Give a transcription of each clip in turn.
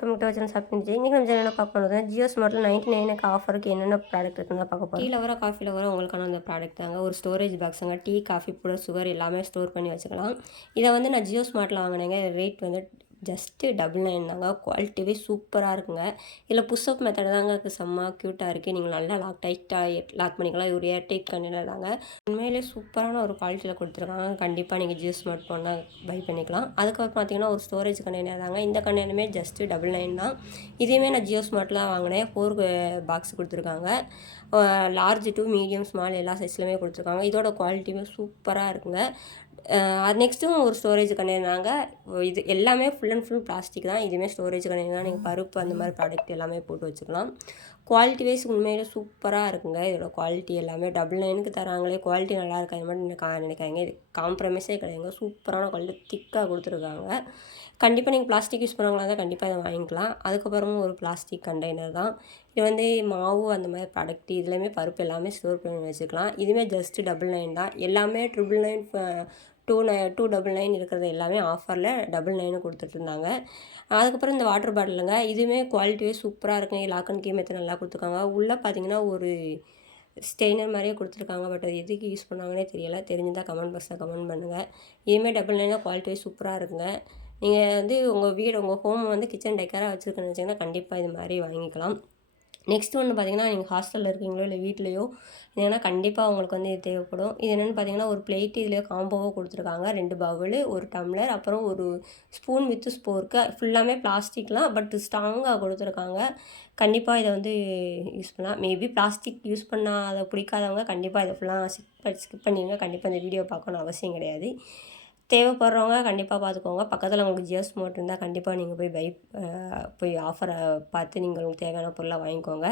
கம்மிட்ட வச்சு சாப்பிட்டு இன்றைக்கி நம்ம என்ன பார்க்க போகிறது ஜியோ ஸ்மார்ட்டில் 99க்கு ஆஃபருக்கு என்னென்ன ப்ராடக்ட் இருக்குன்னு பார்க்க போகிறோம். கீழே வர காஃபியில் வர உங்களுக்கான அந்த ப்ராடக்ட் தாங்க. ஒரு ஸ்டோரேஜ் பாக்ஸுங்க. டீ, காஃபி பவுடர், சுகர் எல்லாமே ஸ்டோர் பண்ணி வச்சுக்கலாம். இதை வந்து நான் ஜியோ ஸ்மார்ட்டில் வாங்கினேங்க. ரேட் வந்து ஜஸ்ட்டு 99 தாங்க. குவாலிட்டியே சூப்பராக இருக்குங்க. இதில் புஷ்அப் மெத்தட் தாங்க செம்ம க்யூட்டாக இருக்குது. நீங்கள் நல்லா லாக் பண்ணிக்கலாம். ஒரு ஏர் டைட் கண்டெய்னர் தாங்க. உண்மையிலே சூப்பரான ஒரு குவாலிட்டியில் கொடுத்துருக்காங்க. கண்டிப்பாக நீங்கள் ஜியோ ஸ்மார்ட் ஃபோனில் பை பண்ணிக்கலாம். அதுக்கப்புறம் பார்த்தீங்கன்னா ஒரு ஸ்டோரேஜ் கண்டெய்னர் தாங்க. இந்த கண்டெய்னருமே ஜஸ்ட்டு 99 தான். இதையுமே நான் ஜியோ ஸ்மார்ட்டில் வாங்கினேன். 4 பாக்ஸ் கொடுத்துருக்காங்க. லார்ஜ் டு மீடியம் ஸ்மால் எல்லா சைஸ்லையுமே கொடுத்துருக்காங்க. இதோட குவாலிட்டியுமே சூப்பராக இருக்குங்க. அது நெக்ஸ்ட்டும் ஒரு ஸ்டோரேஜ் கண்டெய்னராங்க. இது எல்லாமே ஃபுல் அண்ட் ஃபுல் பிளாஸ்டிக் தான். இதுவுமே ஸ்டோரேஜ் கண்டெய்னர் தான். நீங்கள் பருப்பு அந்த மாதிரி ப்ராடக்ட் எல்லாமே போட்டு வச்சுக்கலாம். குவாலிட்டி வைஸ் உண்மையிலே சூப்பராக இருக்குங்க. இதோட குவாலிட்டி எல்லாமே 99க்கு தராங்களே, குவாலிட்டி நல்லா இருக்காது மட்டும் நினைக்காங்க. இது காம்ப்ரமைஸே கிடையாதுங்க. சூப்பரான குவாலிட்டி திக்காக கொடுத்துருக்காங்க. கண்டிப்பாக நீங்கள் பிளாஸ்டிக் யூஸ் பண்ணுறவங்களா தான் கண்டிப்பாக இதை வாங்கிக்கலாம். அதுக்கப்புறமும் ஒரு பிளாஸ்டிக் கண்டெய்னர் தான். இது வந்து மாவு அந்த மாதிரி ப்ராடக்ட் இதுலேயுமே பருப்பு எல்லாமே ஸ்டோர் பண்ணி வச்சுக்கலாம். இதுவுமே ஜஸ்ட்டு 99 தான். எல்லாமே 999 299 இருக்கிறது எல்லாமே ஆஃபரில் 99 கொடுத்துட்ருந்தாங்க. அதுக்கப்புறம் இந்த வாட்டர் பாட்டிலுங்க. இதுவுமே குவாலிட்டியே சூப்பராக இருக்குங்க. லாக் அண்ட் கீ மெத்தட் நல்லா கொடுத்துருக்காங்க. உள்ளே பார்த்தீங்கன்னா ஒரு ஸ்டெய்னர் மாதிரியே கொடுத்துருக்காங்க. பட் அது எதுக்கு யூஸ் பண்ணாங்கன்னே தெரியலை. தெரிஞ்சுதான் கமெண்ட் பாக்ஸில் கமெண்ட் பண்ணுங்கள். இதுவுமே 99 குவாலிட்டியே சூப்பராக இருக்குங்க. நீங்கள் வந்து உங்கள் வீடு உங்கள் ஹோம் வந்து கிச்சன் டெக்கராக வச்சுருக்கேன்னு வச்சிங்கன்னா கண்டிப்பாக இது மாதிரி வாங்கிக்கலாம். நெக்ஸ்ட் ஒன்று பார்த்தீங்கன்னா நீங்கள் ஹாஸ்டலில் இருக்கீங்களோ இல்லை வீட்லேயோ ஏன்னா கண்டிப்பாக உங்களுக்கு வந்து இது தேவைப்படும். இது என்னென்னு பார்த்தீங்கன்னா ஒரு பிளேட்டு இதிலே காம்போவாக கொடுத்துருக்காங்க. 2 பவுலு, ஒரு டம்ளர், அப்புறம் ஒரு ஸ்பூன் வித் ஸ்போர்க்கு. ஃபுல்லாமே பிளாஸ்டிக்லாம் பட் ஸ்ட்ராங்காக கொடுத்துருக்காங்க. கண்டிப்பாக இதை வந்து யூஸ் பண்ணலாம். மேபி பிளாஸ்டிக் யூஸ் பண்ணாத பிடிக்காதவங்க கண்டிப்பாக இதை ஃபுல்லாக ஸ்கிப் பண்ணிடுங்க. கண்டிப்பாக இந்த வீடியோ பார்க்கணும் அவசியம் கிடையாது. தேவைப்படுறவங்க கண்டிப்பாக பார்த்துக்கோங்க. பக்கத்தில் உங்களுக்கு ஜியோ ஸ்மார்ட் இருந்தால் கண்டிப்பாக நீங்கள் போய் ஆஃபரை பார்த்து நீங்கள் உங்களுக்கு தேவையான பொருளை வாங்கிக்கோங்க.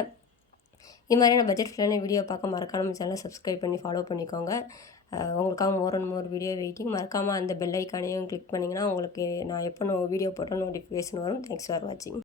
இது மாதிரியான பட்ஜெட் ஃப்ரெண்ட்லியான வீடியோ பார்க்க மறக்காம சேனலை சப்ஸ்கிரைப் பண்ணி ஃபாலோ பண்ணிக்கோங்க. உங்களுக்காக more and more video waiting. மறக்காமல் அந்த பெல் ஐக்கானையும் கிளிக் பண்ணிங்கன்னா உங்களுக்கு நான் எப்போ வீடியோ போட்டால் நோட்டிஃபிகேஷன் வரும். தேங்க்ஸ் ஃபார் வாட்சிங்.